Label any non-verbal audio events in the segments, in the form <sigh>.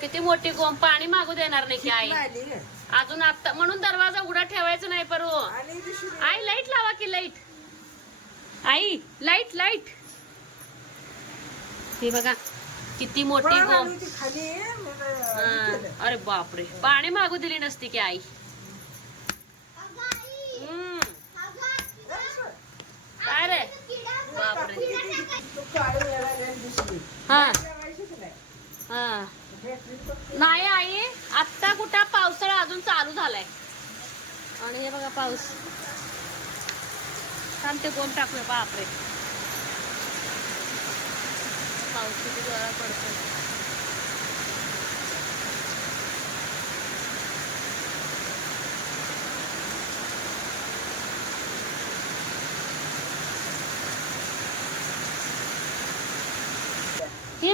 किती मोठी गोम पाणी मागू देणार नाही की आई. अजून आता म्हणून दरवाजा उघडा ठेवायचा नाही परू. आई लाइट लावा की लाइट. आई लाइट लाइट. हे बघा किती मोठी गोम. अरे बापरे. पाणी मागू दिली नसती की आई. काय रे? बापरे. हा. हा. नाही आई आत्ता कुठं पावसाळा अजून चालू झालाय. आणि हे बघा पाऊस. थांब ते गोम टाकूया बापरे. पाऊस किती जोरात पडतो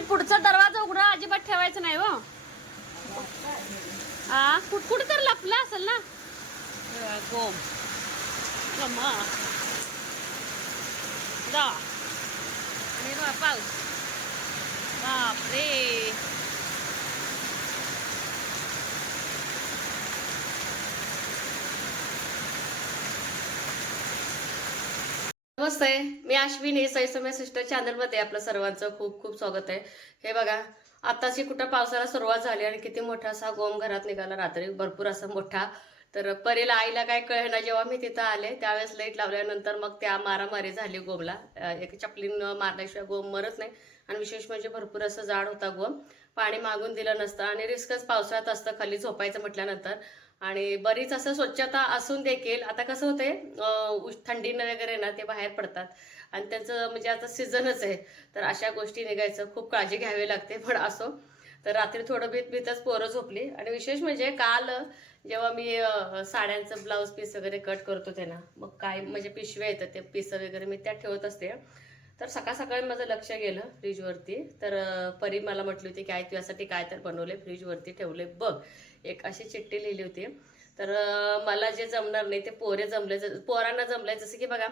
हे पुढचा दरवाजा उघडा अजिबात ठेवायचं नाही हो. हा कुठ कुठ तर लपला असेल ना? अ, गोम. कमा जा. आणि बघा पाऊस. बापरे. नमस्ते. मी अश्विनी साई समय सिस्टर चॅनलमध्ये आपलं सर्वांचं खूप खूप स्वागत आहे. हे बघा आताची कुठं पावसाला सुरुवात झाली आणि किती मोठा असा गोम घरात निघाला. रात्री भरपूर असा मोठा. तर परीला आईला काय कळेना जेव्हा मी तिथं आले त्यावेळेस लाइट लावल्यानंतर मग त्या मारामारी झाली गोमला. एक चपलीन मारल्याशिवाय गोम मरत नाही. आणि विशेष म्हणजे भरपूर असं जाड होता गोम. पाणी मागून दिलं नसतं आणि रिस्कच पावसाळ्यात असतं खाली झोपायचं म्हटल्यानंतर. आणि बरीच असं स्वच्छता असून देखील आता कसं होतंय उश- थंडीनं वगैरे ना ते बाहेर पडतात. आणि त्यांचं म्हणजे आता सीझनच आहे. तर अशा गोष्टी निघायचं खूप काळजी घ्यावी लागते पण असो. तर रात्री थोडं भीत भीतच पोरं झोपली. आणि विशेष म्हणजे काल जेव्हा मी साड्यांचं ब्लाऊज पीस वगैरे कट करतो ते ना मग काय म्हणजे पिशव्या येतात ते पीस वगैरे मी त्यात ठेवत असते. तर सकाळ सकाळी माझं लक्ष गेलं फ्रीजवरती. तर परी मला म्हटली होती की आई तुझ्यासाठी काय तर बनवले फ्रीजवरती ठेवले बघ. एक अशी चिठ्ठी लिहिली होती. तर मला जे जमणार नाही ते पोरे जमले ज- पोरांना जमले जसं की बघा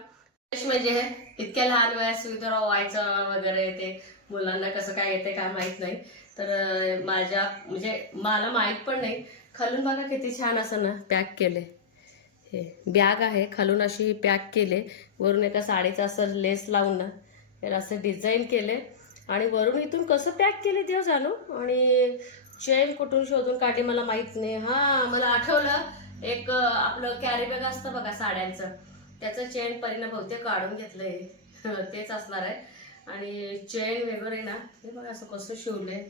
विशेष म्हणजे इतक्या लहान वयात सुविधा व्हायचं वगैरे ते मुलांना कसं काय येते काय माहीत नाही. तर माझ्या म्हणजे मला माहीत पण नाही. खालून बघा किती छान असं ना पॅक केले हे बॅग आहे. खालून अशी पॅक केले. वरून एका साडीचा असं लेस लावून ना त्याला असं डिझाईन केले आणि वरून इथून कसं पॅक केले ते जाणू. आणि चेन कुठून शोधून काढली मला माहीत नाही. हां मला आठवलं एक आपलं कॅरी बॅग असतं बघा साड्यांचं. त्याचं चेन परिणाम बहुतेक काढून घेतलंय. <laughs> तेच असणार आहे. आणि चेन वगैरे ना हे बघा असं कसं शिवलंय.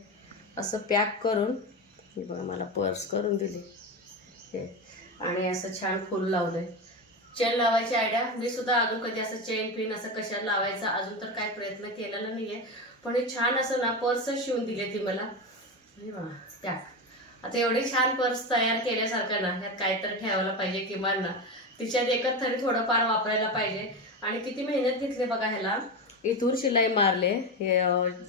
असं पॅक करून हे बघा मला पर्स करून दिली. हे. आणि असं छान फुल लावलंय. चेन लावायची आयडिया मी सुद्धा अजून कधी असं चेन पिन असं कशाला लावायचं? अजून तर काय प्रयत्न केलेला नाहीये. पण हे छान असं ना पर्स शिवून दिली ती मला. त्या. आता एवढी छान पर्स तयार केल्यासारखं ना ह्यात काहीतरी ठेवायला पाहिजे किमान ना. तिच्यात एकच तरी थोडंफार वापरायला पाहिजे. आणि किती मेहनत घेतली बघा ह्याला. इथून शिलाई मारले हे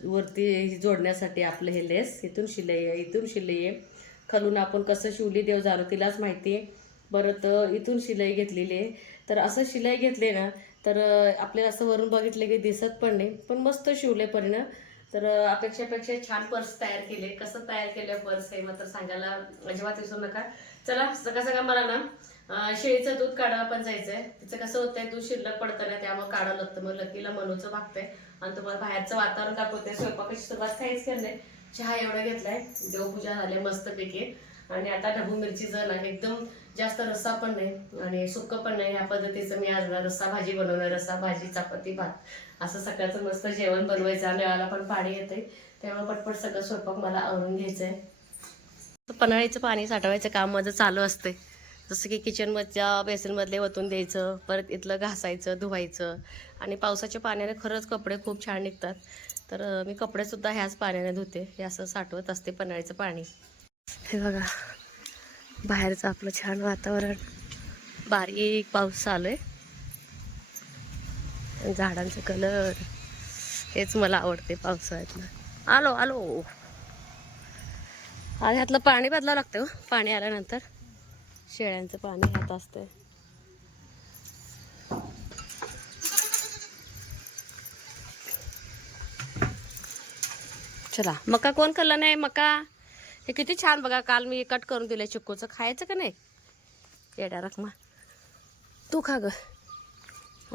वरती जोडण्यासाठी आपलं हे लेस. इथून शिलाई आहे इथून शिलाई. आहे खालून आपण कसं शिवली देव जाणू तिलाच माहिती आहे. परत इथून शिलाई घेतलेली आहे. तर असं शिलाई घेतले ना तर आपल्याला असं वरून बघितलं की दिसत पण नाही. पण मस्त शिवले परिणं तर अपेक्षापेक्षा छान पर्स तयार केले. कसं तयार केलं पर्स हे मात्र सांगायला अजिबात विसरू नका. चला सगळं सगळं मला ना शेळीचं दूध काढायला पण जायचंय. तिचं कसं होतंय दूध शिल्लक पडतं ना त्यामुळे काढावं लागतं. मग लकीला मनूचं भागतंय. आणि तुम्हाला बाहेरचं वातावरण दाखवते स्वयंपाकाची सुरुवात काहीच केली नाही. चहा एवढा घेतलाय. देवपूजा झाली मस्तपैकी. आणि आता ढबू मिरची जण आहे एकदम जास्त रस्सा पण नाही आणि सुक्क पण नाही. या पद्धतीचं मी आज रस्सा भाजी बनवणार रस्सा भाजी चपाती भात. असं सकाळचं मस्त जेवण बनवायचं नळाला पण पाणी येते तेव्हा पटपट सगळं स्वयंपाक मला आवरून घ्यायचंय. पन्हाळीचं पाणी साठवायचं काम माझं चालू असते जसं की किचनमधच्या बेसिनमधले वतून द्यायचं परत इथलं घासायचं धुवायचं. आणि पावसाच्या पाण्याने खरंच कपडे खूप छान निघतात. तर मी कपडेसुद्धा ह्याच पाण्याने धुते. हे असं साठवत असते पन्हाळीचं पाणी. हे बघा. बाहेरचं आपलं छान वातावरण. बारीक पाऊस चालू आहे झाडांचे कलर हेच मला आवडते पावसाळ्यातलं. आलो आलो. आणि ह्यातलं पाणी बदलावं लागतं हो, पाणी आल्यानंतर शेळ्यांचं पाणी ह्यात असतं चला मका कोण खाल्ला नाही? मका? हे किती छान बघा काल मी कट करून दिले चिक्कूचं खायचं का नाही? येडा रखमा तू खा ग.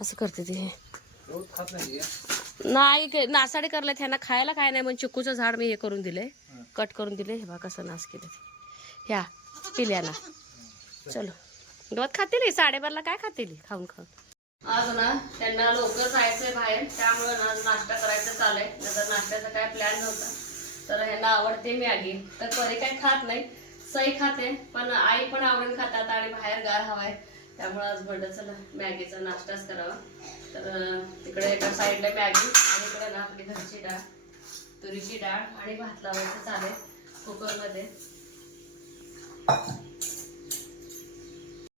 असं करते ते. हे नाही नासाडे के- करले त्यांना खायला काय नाही म्हणून चिक्कूचं झाड मी हे करून दिले कट करून दिले हे बा कसं नास केलं ह्या पिल्याला. चलो. गवत खातील साडेबारला काय खातील खाऊन खाऊन. आज ना त्यांना लवकर जायचंय बाहेर. त्यामुळे ना नाश्ता करायचं चाललंय. नंतर नाश्त्याचा काय प्लॅन नव्हता. तर ह्यांना आवडते मॅगी तर परी काय खात नाही सई खाते पण आई पण आवडून खातात आणि बाहेर गार हवाय त्यामुळे आज म्हणलं चला मॅगीचा नाश्ताच करावा तर तिकडे एका साईडला मॅगी आणि इकडे ना आपली घरची डाळ तुरीची डाळ आणि भात लावायचं चालेल कुकरमध्ये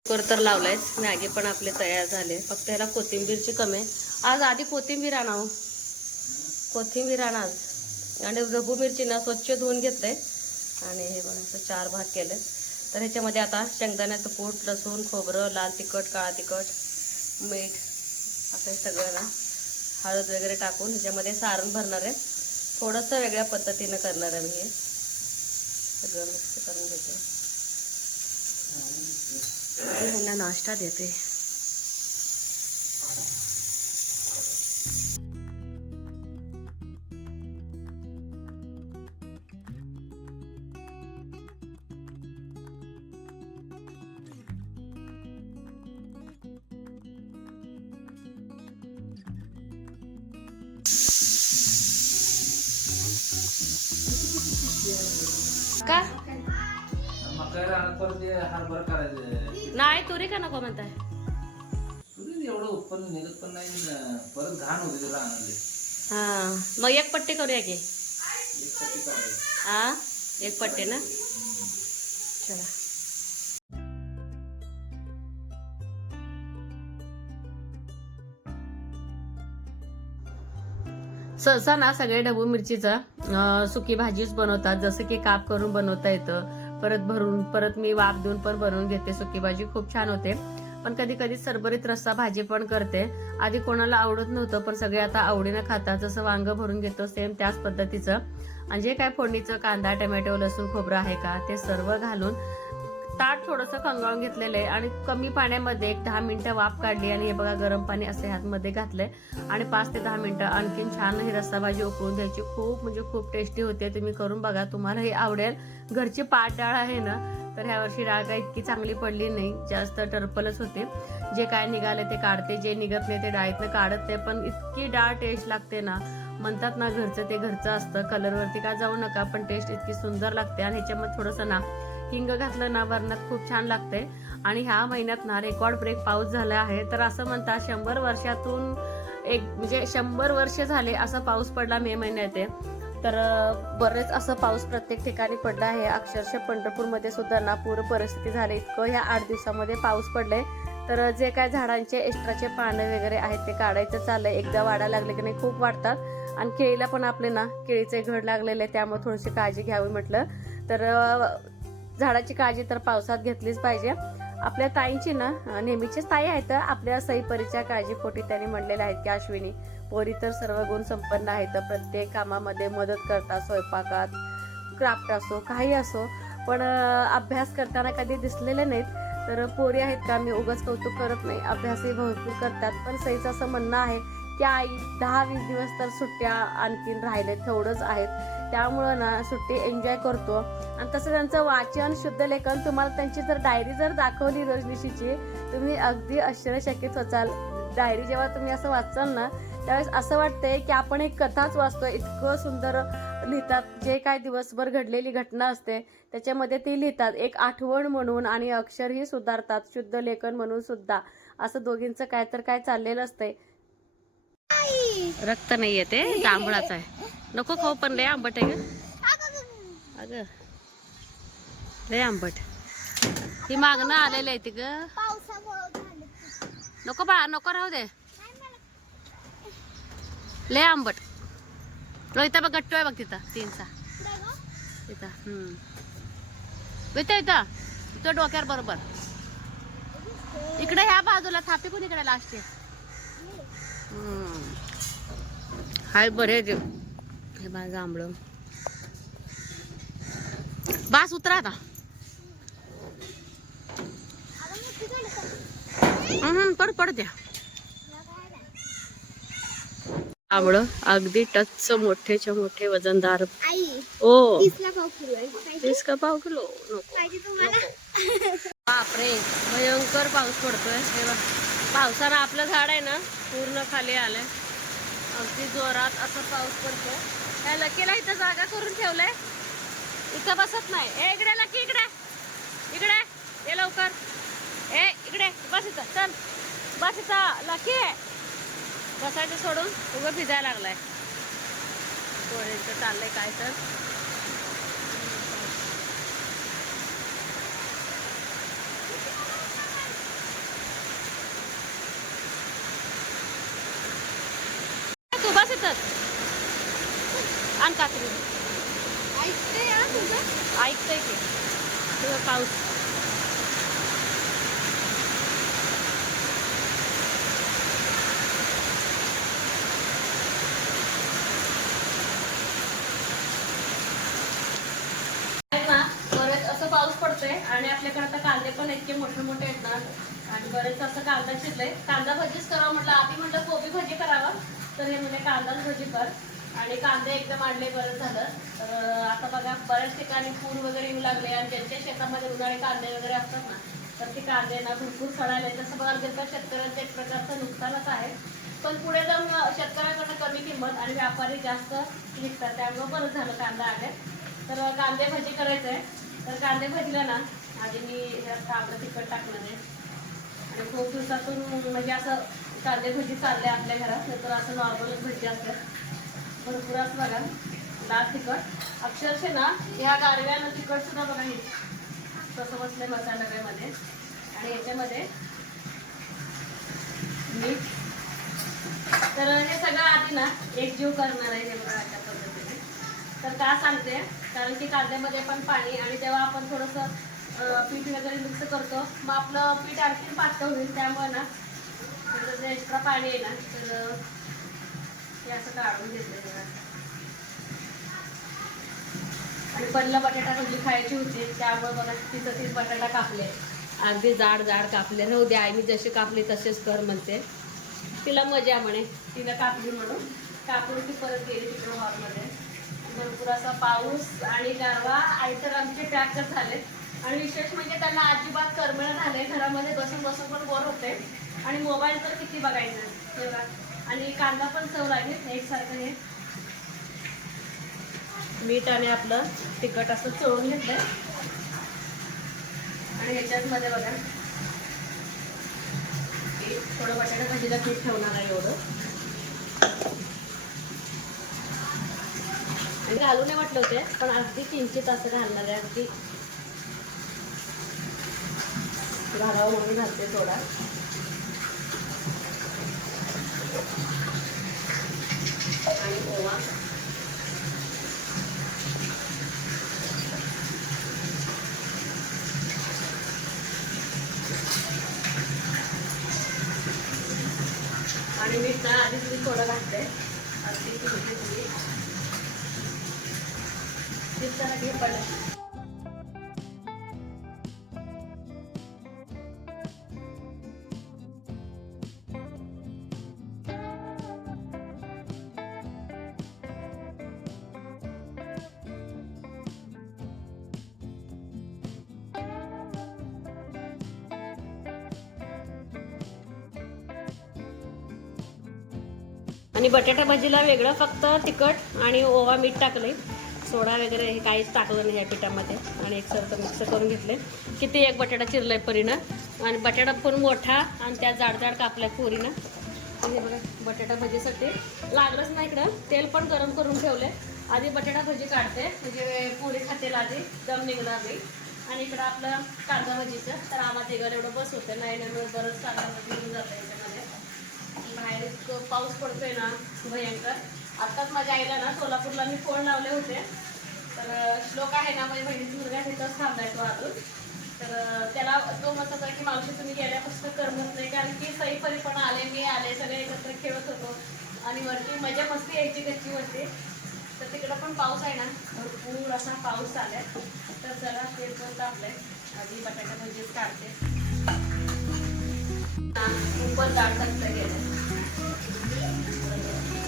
कुकर तर लावलायच मॅगी पण आपले तयार झाले फक्त ह्याला कोथिंबीरची कमी आहे. आज आधी कोथिंबीर आणा हो. कोथिंबीर आणा आज. आणि ढबू मिरची ना स्वच्छ धुवून घेतलंय. आणि हे बघा असं चार भाग केले तर ह्याच्यामध्ये आता शेंगदाण्याचं कूट लसूण खोबरं लाल तिखट काळा तिखट मीठ असं हे सगळं ना हळद वगैरे टाकून ह्याच्यामध्ये सारण भरणार आहे. थोडंसं वेगळ्या पद्धतीनं करणार आहे मी हे. सगळं मिक्स करून घेते. ह्यांना नाश्ता देते. का? नाही तुरी का नको म्हणताय? एवढं उत्पन्न निघत पण नाही. परत घाण होते हा मग एक पट्टी करूया. की हा एक पट्टी ना? चला. सहसा ना सगळे ढबू मिरचीचं सुकी भाजीच बनवतात. जसं की काप करून बनवता येतं. परत भरून परत मी वाफ देऊन पण बनवून घेते. सुकी भाजी खूप छान होते. पण कधी कधी सरभरीत रस्सा भाजी पण करते. आधी कोणाला आवडत नव्हतं पण सगळे आता आवडीनं खातात. जसं वांग भरून घेतो सेम त्याच पद्धतीचं. आणि जे काय फोडणीचं कांदा टोमॅटो लसूण खोबरं आहे का ते सर्व घालून ताट थोडंसं खंगाळून घेतलेलं आहे आणि कमी पाण्यामध्ये एक दहा मिनिटं वाफ काढली आणि हे बघा गरम पाणी असे हातमध्ये घातलंय. आणि पाच ते दहा मिनिटं आणखीन छान ही रस्सा भाजी उकळून द्यायची खूप म्हणजे खूप टेस्टी होते तुम्ही करून बघा. तुम्हाला हे आवडेल. घरची पाट डाळ आहे ना तर ह्या वर्षी डाळ काय इतकी चांगली पडली नाही. जास्त टर्पलच होते. जे काय निघाले ते काढते. जे निघत नाही ते डाळीतनं काढत नाही. पण इतकी डाळ टेस्ट लागते ना. म्हणतात ना घरचं ते घरचं असतं. कलरवरती का जाऊ नका पण टेस्ट इतकी सुंदर लागते. आणि ह्याच्यामध्ये थोडंसं ना हिंग घातलं ना वरणात खूप छान लागते आणि ह्या महिन्यात ना रेकॉर्ड ब्रेक पाऊस झाला आहे. तर असं म्हणतात शंभर वर्षातून एक म्हणजे शंभर वर्ष झाले असा पाऊस पडला मे महिन्यात. आहे. तर बरेच असं पाऊस प्रत्येक ठिकाणी पडला आहे. अक्षरशः पंढरपूरमध्ये सुद्धा ना पूर परिस्थिती झाली. इतकं ह्या आठ दिवसामध्ये पाऊस पडले तर जे काय झाडांचे एक्स्ट्राचे पानं वगैरे आहेत ते काढायचं चाललंय. एकदा वाढायला लागले की नाही खूप वाढतात. आणि केळीला पण आपले ना केळीचे घड लागलेले त्यामुळे थोडीशी काळजी घ्यावी म्हटलं. तर झाडाची काळजी तर पावसात घेतलीच पाहिजे. आपल्या ताईंची ना नेहमीचीच ताई आहेत. आपल्या सईपरीच्या काळजीपोटी त्यांनी म्हणलेल्या आहेत की अश्विनी पोरी तर सर्व गुण संपन्न आहेत. प्रत्येक कामामध्ये मदत करतात स्वयंपाकात क्राफ्ट असो काही असो. पण अभ्यास करताना कधी दिसलेले नाहीत. तर पोरी आहेत का? मी उगाच कौतुक करत नाही. अभ्यासही भरपूर करतात. पण सईचं असं म्हणणं आहे की आई दहा वीस दिवस तर सुट्ट्या आणखीन राहिले तेवढंच आहेत. त्यामुळं ना सुट्टी एन्जॉय करतो. आणि तसं त्यांचं वाचन शुद्ध लेखन तुम्हाला त्यांची जर डायरी जर दाखवली रजनीशीची तुम्ही अगदी आश्चर्यचकित होचाल. डायरी जेव्हा तुम्ही असं वाचाल ना त्यावेळेस असं वाटतंय की आपण एक कथाच वाचतोय. इतकं सुंदर लिहितात. जे काय दिवसभर घडलेली घटना असते त्याच्यामध्ये ती लिहितात. एक आठवण म्हणून आणि अक्षरही सुधारतात. शुद्ध लेखन म्हणून सुद्धा. असं दोघींचं काय तर काय चाललेलं असतंय. रक्त नाहीये ते जांभळाचं आहे. नको खाऊ पण लय आंबट आहे ग. अग. लय आंबट. ही मागणं आलेली आहे ती ग. नको बाळा नको राहू दे. लय आंबट. तो इथं बघ गट्टू आहे बघ तिथं तीनचा. तिथं हम्म. इथं. इथं तो डोक्यावर बरोबर. इकडे ह्या बाजूला थापी कोण इकडे लास्ट आहे. हाय बरे हे माझं आंबळ बास उतरा आता. पड पड द्या. आवड अगदी टच मोठेच्या मोठे वजनदार. ओ. पाव किलो आहे. पाहिजे तीस का पाव किलो? नको बापरे भयंकर पाऊस पडतोय. हे पावसानं आपलं झाड आहे ना पूर्ण खाली आलंय. अगदी जोरात असं पाऊस पडतो काय लकीला इथं जागा करून ठेवलंय? इथं बसत नाही. ए इकडे लकी इकडे. इकडे. ये लवकर. ए इकडे. बस इथं. चल. बस इथं. लकी. बसायचं सोडून. उगं भिजायला लागलाय. पोरींचं चाललंय काय तर तू बस इथंच आण कात्री. ऐकते या तुझं? ऐकतंय की. तुझं पाऊस. आहेत ना बरेच असं पाऊस पडतोय आणि आपल्याकडे आता कांदे पण इतके मोठे मोठे आहेत ना. आणि बरेच असं कांदा शिरलंय. कांदा भजीच करावं म्हटलं. आधी म्हटलं कोबी भजी करावं. तर हे म्हणजे कांदाच भजी कर. आणि कांदे एकदम आणले बरं झालं. तर आता बघा बऱ्याच ठिकाणी पूर वगैरे येऊ लागले आणि ज्यांच्या शेतामध्ये उन्हाळे कांदे वगैरे असतात ना तर ते कांदे ना भरपूर सडायला. तसं बघायला गेलं तर शेतकऱ्यांचं एक प्रकारचं नुकसानच आहे. पण पुढे जाऊन शेतकऱ्यांकडनं कमी किंमत आणि व्यापारी जास्त विकतात. त्यामुळं बरं झालं कांदा आले तर कांदे भजी करायचं आहे तर कांदे भजीला ना आधी मी ह्यात आपलं तिखट टाकलं आहे आणि खूप दिवसातून म्हणजे असं कांदे भजी चालले आपल्या घरात तर असं नॉर्मलच भजी असतात भरपूर असं बघा. लाल तिखट. अक्षरशः ना ह्या गारव्यानं तिखट सुद्धा बघा हे. तसं बसलंय मसाला डब्यामध्ये. आणि याच्यामध्ये मीठ. तर हे सगळं आधी ना एक जीव करणार आहे हे बघा अशा पद्धतीने. तर का सांगते? कारण की कांद्यामध्ये पण पाणी आणि जेव्हा आपण थोडंसं पीठ वगैरे मिक्स करतो मग आपलं पीठ आणखी पातळ होईल. त्यामुळे ना त्याचं जे एक्स्ट्रा पाणी आहे ना तर हे असं काढून घेतलं आणि पल्ला बटाटा भाजी खायची होती त्यामुळे बघा तिथं तीच बटाटा कापले. अगदी जाड जाड कापले. राहू दे आई मी जशी कापली तसेच कर म्हणते. तिला मजा म्हणे. तिला कापली म्हणून. कापून ती परत गेली तिकडे हॉलमध्ये. भरपूर असा पाऊस आणि गारवा. आई तर आमचे पॅकच झाले आणि विशेष म्हणजे त्यांना अजिबात करमेळ झाले घरामध्ये बसून बसून पण बोर होते आणि मोबाईल तर किती बघायचं. तेव्हा आणि कांदा पण चव लागेल एकसारखं हे. मीठ आणि आपलं तिखट असं चोळून घेतलंय. आणि ह्याच्यात मध्ये बघा थोडं बटाटा भाजीला पीठ ठेवणार आहे एवढं. आणि घालू नाही म्हटलं होते पण अगदी किंचित असं घालणार आहे अगदी. घालावं म्हणून घालते थोडा. आणि आणि मीठ ना आधी तुम्ही थोडं घालते अगदी किंचित तुम्ही जरा घे पडलं. आणि बटाटा भाजीला वेगळं फक्त तिखट आणि ओवा मीठ टाकले सोडा वगैरे हे काहीच टाकलं नाही या पिठामध्ये. आणि एक तर मिक्स करून घेतले. किती एक बटाटा चिरलाय परीनं. आणि बटाटा पण मोठा आणि त्या जाड जाड कापल्या पोरीनं. हे बघा बटाटा भाजीसाठी लागलंच नाही इकडं. तेल पण गरम करून ठेवले आधी बटाटा भजी काढते. म्हणजे पोळी खातेल आधी दम निघणार नाही आणि इकडं आपलं कांदा भजीचं. तर आम्हाला एवढं बस होतं. नाही नाही मग बरंच कांदा भजी होऊन जातं बाहेर इतकं पाऊस पडतोय ना भयंकर. आत्ताच माझ्या आईला ना सोलापूरला मी फोन लावले होते. तर श्लोक आहे ना माझ्या बहिणीचा मुलगा तिथंच थांबायचो तो अजून. तर त्याला तो म्हणत होता की मावशी तुम्ही गेल्यापासून करमत नाही कारण की सईपरी पण आले मी आले सगळे एकत्र खेळत होतो. आणि वरती मजा मस्ती यायची त्याची वरती. तर तिकडं पण पाऊस आहे ना भरपूर असा पाऊस आलाय. तर जरा ते पण तापलंय आधी बटाटा म्हणजेच काढते. हा, खूपच जाड गेलं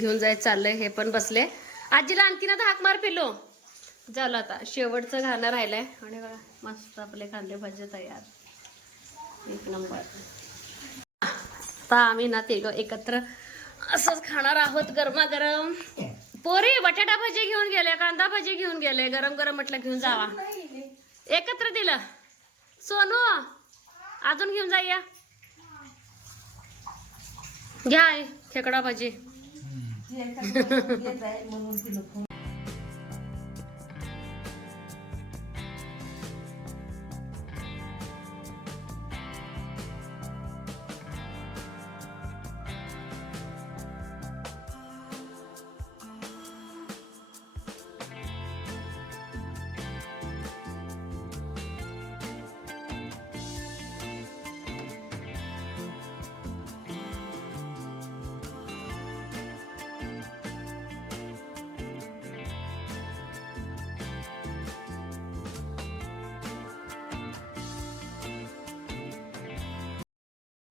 घेऊन जायचं चाललंय हे पण बसले. आजीला आणखी ना हाक मार पिलो झालं आता शेवटचं घाणं राहिलंय. आणि मस्त आपले कांदे भाजी तयार. एक नंबर. आता आम्ही ना ते एकत्र असंच खाणार आहोत गरमागरम. पोरी बटाटा भाजी घेऊन गेले कांदा भाजी घेऊन गेले गरम गरम म्हटलं घेऊन जावा. एकत्र दिलं. सोनू अजून घेऊन जाऊया घ्या खेकडा भाजी. 你今天看这个空间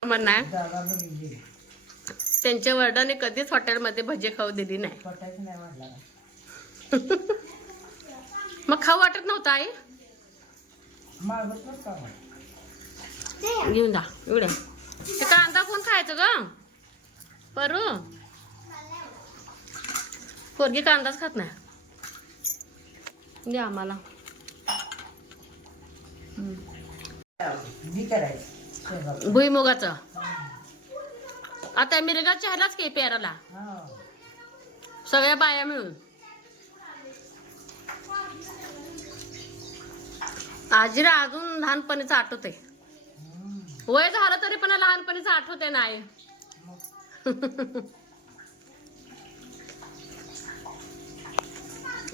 म्हणा. त्यांच्या वडिलांनी कधीच हॉटेलमध्ये भजी खाऊ दिली नाही. <laughs> मग खाऊ वाटत नव्हतं आई? घेऊन जा एवढ्या ते कांदा कोण खायचं ग? परू. पोरगी कांदाच खात नाही. द्या आम्हाला. मी करायचं. भुईमुगाचं. आता मिरगा ह्यालाच की पेराला सगळ्या बाया मिळून. आजीला अजून लहानपणीच आठवते वय झालं तरी पण लहानपणीच आठवते नाही.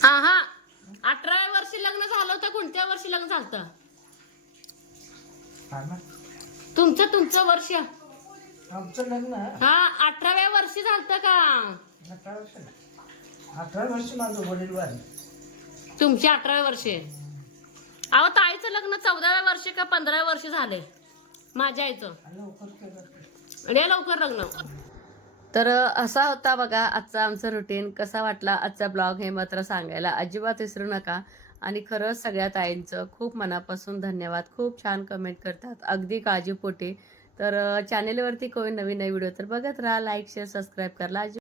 हा हा. अठराव्या वर्षी लग्न झालं होतं कोणत्या वर्षी लग्न झालं हा तुमचं तुमचं वर्ष. आमचं लग्न? हा अठराव्या वर्षी झालं का? अठरा वर्ष अठरा वर्ष माझं वडील वारले. तुमची अठराव्या वर्षी. अहो ताईचं लग्न चौदाव्या वर्षी का पंधराव्या वर्षी झाले माझ्या आईचं. लवकर लवकर लग्न. तर असा होता बघा आजचा आमचं रुटीन कसा वाटला आजचा ब्लॉग हे मात्र सांगायला अजिबात विसरू नका. आणि खरंच सगळ्या ताईंचं खूप मनापासून धन्यवाद. खूप छान कमेंट करतात. अगदी काळजीपोटी. तर चॅनेलवरती कोणी नवीन नवीन व्हिडिओ तर बघत राहा. लाईक शेअर सबस्क्राईब करा.